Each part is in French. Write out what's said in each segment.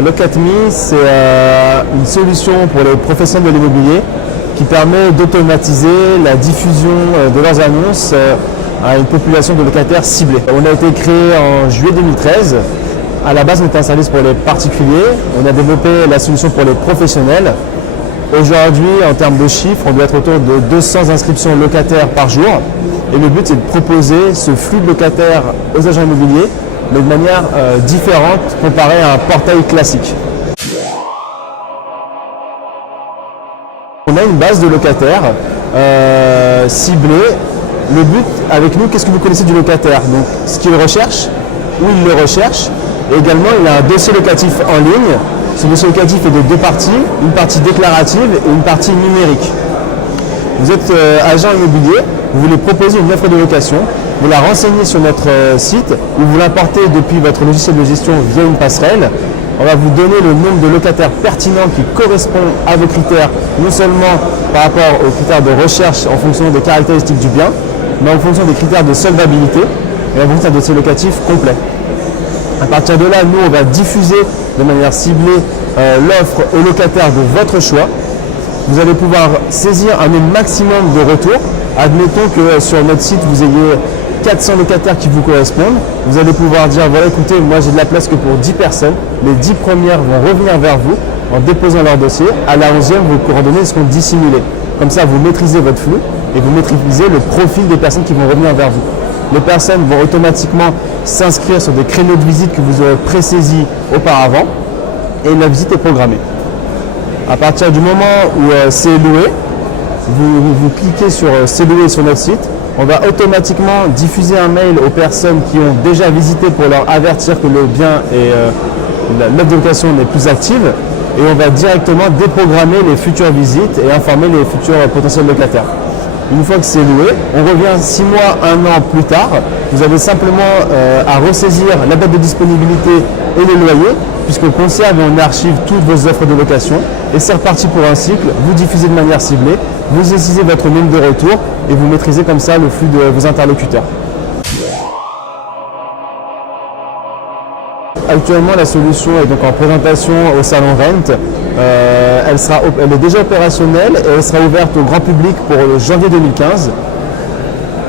LocatMe, c'est une solution pour les professionnels de l'immobilier qui permet d'automatiser la diffusion de leurs annonces à une population de locataires ciblés. On a été créé en juillet 2013. À la base, on était un service pour les particuliers. On a développé la solution pour les professionnels. Aujourd'hui, en termes de chiffres, on doit être autour de 200 inscriptions locataires par jour. Et le but, c'est de proposer ce flux de locataires aux agents immobiliers, mais de manière différente comparée à un portail classique. On a une base de locataires ciblés. Le but avec nous, qu'est-ce que vous connaissez du locataire? Donc, ce qu'il recherche, où il le recherche. Et également, il a un dossier locatif en ligne. Ce dossier locatif est de deux parties, une partie déclarative et une partie numérique. Vous êtes agent immobilier, vous voulez proposer une offre de location, vous la renseignez sur notre site ou vous l'importez depuis votre logiciel de gestion via une passerelle. On va vous donner le nombre de locataires pertinents qui correspondent à vos critères, non seulement par rapport aux critères de recherche en fonction des caractéristiques du bien, mais en fonction des critères de solvabilité et en fonction d'un dossier locatif complet. À partir de là, nous, on va diffuser de manière ciblée l'offre aux locataires de votre choix. Vous allez pouvoir saisir un maximum de retours. Admettons que sur notre site, vous ayez 400 locataires qui vous correspondent. Vous allez pouvoir dire, voilà, écoutez, moi j'ai de la place que pour 10 personnes. Les 10 premières vont revenir vers vous en déposant leur dossier. À la 11e, vos coordonnées seront dissimulées. Comme ça, vous maîtrisez votre flux et vous maîtrisez le profil des personnes qui vont revenir vers vous. Les personnes vont automatiquement s'inscrire sur des créneaux de visite que vous aurez pré-saisis auparavant et la visite est programmée. À partir du moment où c'est loué, vous cliquez sur c'est loué sur notre site, on va automatiquement diffuser un mail aux personnes qui ont déjà visité pour leur avertir que le bien et l'offre de location n'est plus active et on va directement déprogrammer les futures visites et informer les futurs potentiels locataires. Une fois que c'est loué, on revient 6 mois, 1 an plus tard. Vous avez simplement à ressaisir la date de disponibilité et le loyer, puisqu'on conserve et on archive toutes vos offres de location. Et c'est reparti pour un cycle. Vous diffusez de manière ciblée, vous estimez votre nombre de retours et vous maîtrisez comme ça le flux de vos interlocuteurs. Actuellement, la solution est donc en présentation au salon Rent. Elle est déjà opérationnelle et elle sera ouverte au grand public pour janvier 2015.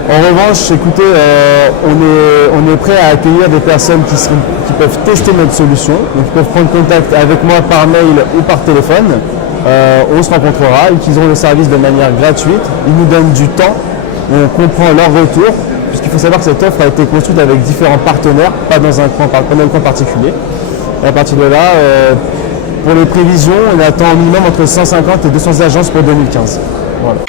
En revanche, écoutez, on est prêt à accueillir des personnes qui peuvent tester notre solution. Donc, ils peuvent prendre contact avec moi par mail ou par téléphone. On se rencontrera, ils utiliseront le service de manière gratuite. Ils nous donnent du temps, on comprend leur retour. Puisqu'il faut savoir que cette offre a été construite avec différents partenaires, pas dans un coin particulier. Et à partir de là, pour les prévisions, on attend au minimum entre 150 et 200 agences pour 2015. Voilà.